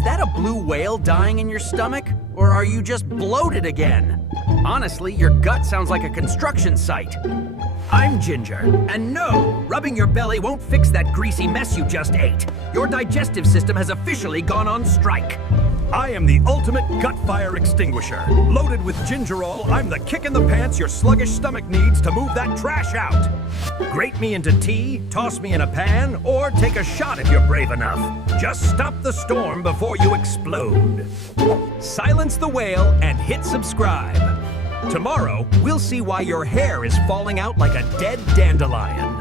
Is that a blue whale dying in your stomach? Or are you just bloated again? Honestly, your gut sounds like a construction site. I'm Ginger, and no, rubbing your belly won't fix that greasy mess you just ate. Your digestive system has officially gone on strike. I am the ultimate gut fire extinguisher. Loaded with Gingerol, I'm the kick in the pants your sluggish stomach needs to move that trash out. Grate me into tea, toss me in a pan, or take a shot if you're brave enough. Just stop the storm before you explode. Silence the whale and hit subscribe. Tomorrow, we'll see why your hair is falling out like a dead dandelion.